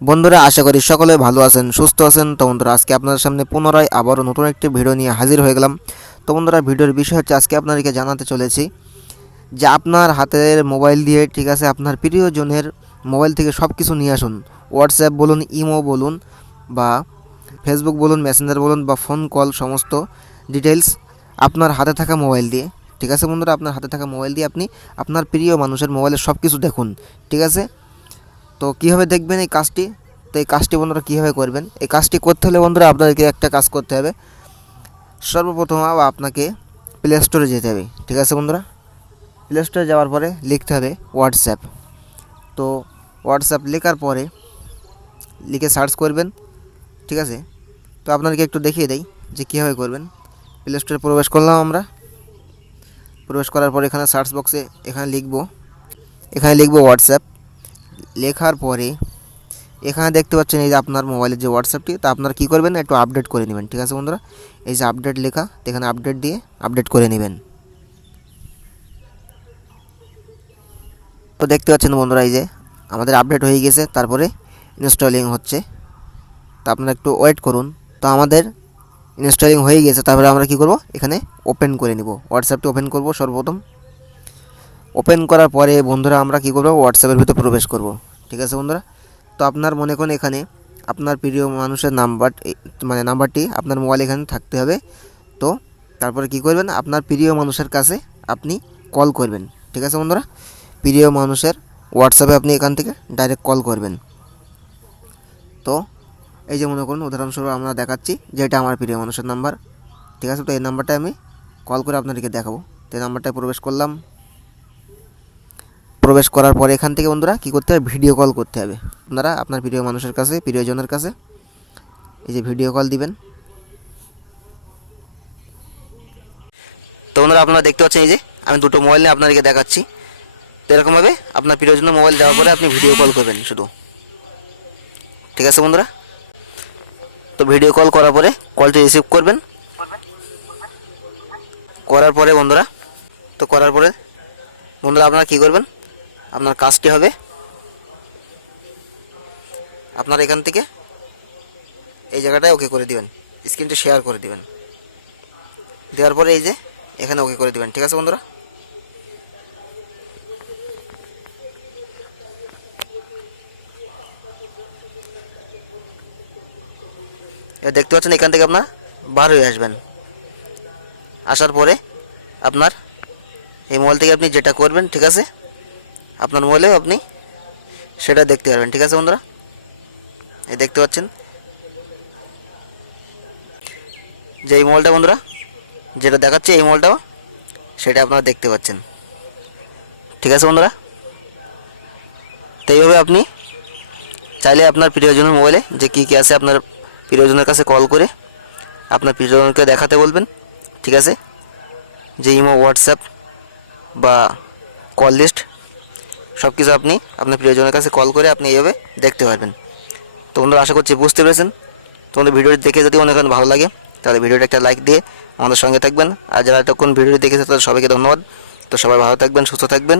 বন্ধুরা, আশা করি সকলে ভালো আছেন, সুস্থ আছেন। তো বন্ধুরা, আজকে আপনাদের সামনে পুনরায় আবারও নতুন একটি ভিডিও নিয়ে হাজির হয়ে গেলাম। তো বন্ধুরা, ভিডিওর বিষয় হচ্ছে আজকে আপনাদেরকে জানাতে চলেছি যে আপনার হাতের মোবাইল দিয়ে, ঠিক আছে, আপনার প্রিয়জনের মোবাইল থেকে সব কিছু নিয়ে আসুন। হোয়াটসঅ্যাপ বলুন, ইমো বলুন, বা ফেসবুক বলুন, মেসেঞ্জার বলুন, বা ফোন কল, সমস্ত ডিটেলস আপনার হাতে থাকা মোবাইল দিয়ে, ঠিক আছে বন্ধুরা, আপনার হাতে থাকা মোবাইল দিয়ে আপনি আপনার প্রিয় মানুষের মোবাইলে সব কিছু দেখুন, ঠিক আছে। তো কীভাবে দেখবেন এই কাজটি? তো এই কাজটি বন্ধুরা কীভাবে করবেন? এই কাজটি করতে হলে বন্ধুরা আপনাদেরকে একটা কাজ করতে হবে। সর্বপ্রথম আপনাকে প্লে স্টোরে যেতে হবে, ঠিক আছে বন্ধুরা। প্লে স্টোরে যাওয়ার পরে লিখতে হবে হোয়াটসঅ্যাপ। তো হোয়াটসঅ্যাপ লেখার পরে লিখে সার্চ করবেন, ঠিক আছে। তো আপনাদেরকে একটু দেখিয়ে দেই যে কীভাবে করবেন। প্লে স্টোরে প্রবেশ করলাম আমরা। প্রবেশ করার পরে এখানে সার্চ বক্সে এখানে লিখব হোয়াটসঅ্যাপ। লেখার পরে এখানে দেখতে পাচ্ছেন এই যে আপনার মোবাইলের যে হোয়াটসঅ্যাপটি, তা আপনারা কী করবেন, একটু আপডেট করে নেবেন, ঠিক আছে বন্ধুরা। এই যে আপডেট লেখা, এখানে আপডেট দিয়ে আপডেট করে নেবেন। তো দেখতে পাচ্ছেন বন্ধুরা, এই যে আমাদের আপডেট হয়ে গেছে, তারপরে ইনস্টলিং হচ্ছে। তো আপনারা একটু ওয়েট করুন। তো আমাদের ইনস্টলিং হয়ে গেছে, তারপরে আমরা কী করব, এখানে ওপেন করে নিব। হোয়াটসঅ্যাপটি ওপেন করব সর্বপ্রথম। ওপেন করার পরে বন্ধুরা আমরা কী করব, হোয়াটসঅ্যাপের ভিতরে প্রবেশ করব, ঠিক আছে বন্ধুরা। তো আপনার মনে করেন এখানে আপনার প্রিয় মানুষের নাম্বারটি আপনার মোবাইলে এখানে থাকতে হবে। তো তারপরে কী করবেন, আপনার প্রিয় মানুষের কাছে আপনি কল করবেন, ঠিক আছে বন্ধুরা। প্রিয় মানুষের হোয়াটসঅ্যাপে আপনি এখান থেকে ডাইরেক্ট কল করবেন। তো এই যে মনে করুন উদাহরণস্বরূপ আমরা দেখাচ্ছি যে এটা আমার প্রিয় মানুষের নাম্বার, ঠিক আছে। তো এই নাম্বারটায় আমি কল করে আপনাদেরকে দেখাবো। তো এই নাম্বারটায় প্রবেশ করলাম। প্রবেশ করার পরে এখান থেকে বন্ধুরা কী করতে হবে, ভিডিও কল করতে হবে। আপনারা আপনার প্রিয় মানুষের কাছে, প্রিয়জনের কাছে এই যে ভিডিও কল দিবেন। তো বন্ধুরা, আপনারা দেখতে পাচ্ছেন এই যে আমি দুটো মোবাইল নিয়ে আপনাদেরকে দেখাচ্ছি। তো এরকমভাবে আপনার প্রিয়জনের মোবাইল দেওয়ার পরে আপনি ভিডিও কল করবেন শুধু, ঠিক আছে বন্ধুরা। তো ভিডিও কল করার পরে কলটি রিসিভ করবেন। করার পরে বন্ধুরা আপনারা কী করবেন, আপনার কাজটি হবে আপনার এখান থেকে এই জায়গাটায় ওকে করে দিবেন, স্ক্রিনটা শেয়ার করে দিবেন। দেওয়ার পরে এই যে এখানে ওকে করে দিবেন, ঠিক আছে বন্ধুরা। এবার দেখতে পাচ্ছেন এখান থেকে আপনার বার হয়ে আসবেন। আসার পরে আপনার এই মোবাইল থেকে আপনি যেটা করবেন, ঠিক আছে, আপনার মোবাইলেও আপনি সেটা দেখতে পারবেন, ঠিক আছে বন্ধুরা। এই দেখতে পাচ্ছেন যে এই মোবাইলটা বন্ধুরা যেটা দেখাচ্ছে, এই মোবাইলটাও সেটা আপনারা দেখতে পাচ্ছেন, ঠিক আছে বন্ধুরা। তো এইভাবে আপনি চাইলে আপনার প্রিয়জনের মোবাইলে যে কী কী আছে আপনার প্রিয়জনের কাছে কল করে আপনার প্রিয়জনকে দেখাতে বলবেন, ঠিক আছে। যে ইমো, হোয়াটসঅ্যাপ বা কল লিস্ট সব কিছু আপনি আপনার প্রিয়জনের কাছে কল করে আপনি এইভাবে দেখতে পারবেন। তো বন্ধুরা, আশা করছি বুঝতে পেরেছেন। তোমাদের ভিডিওটি দেখে যদি অনেক ভালো লাগে তাহলে ভিডিওটা একটা লাইক দিয়ে আমাদের সঙ্গে থাকবেন। আর যারা এতক্ষণ ভিডিওটি দেখেছে তাদের সবাইকে ধন্যবাদ। তো সবাই ভালো থাকবেন, সুস্থ থাকবেন।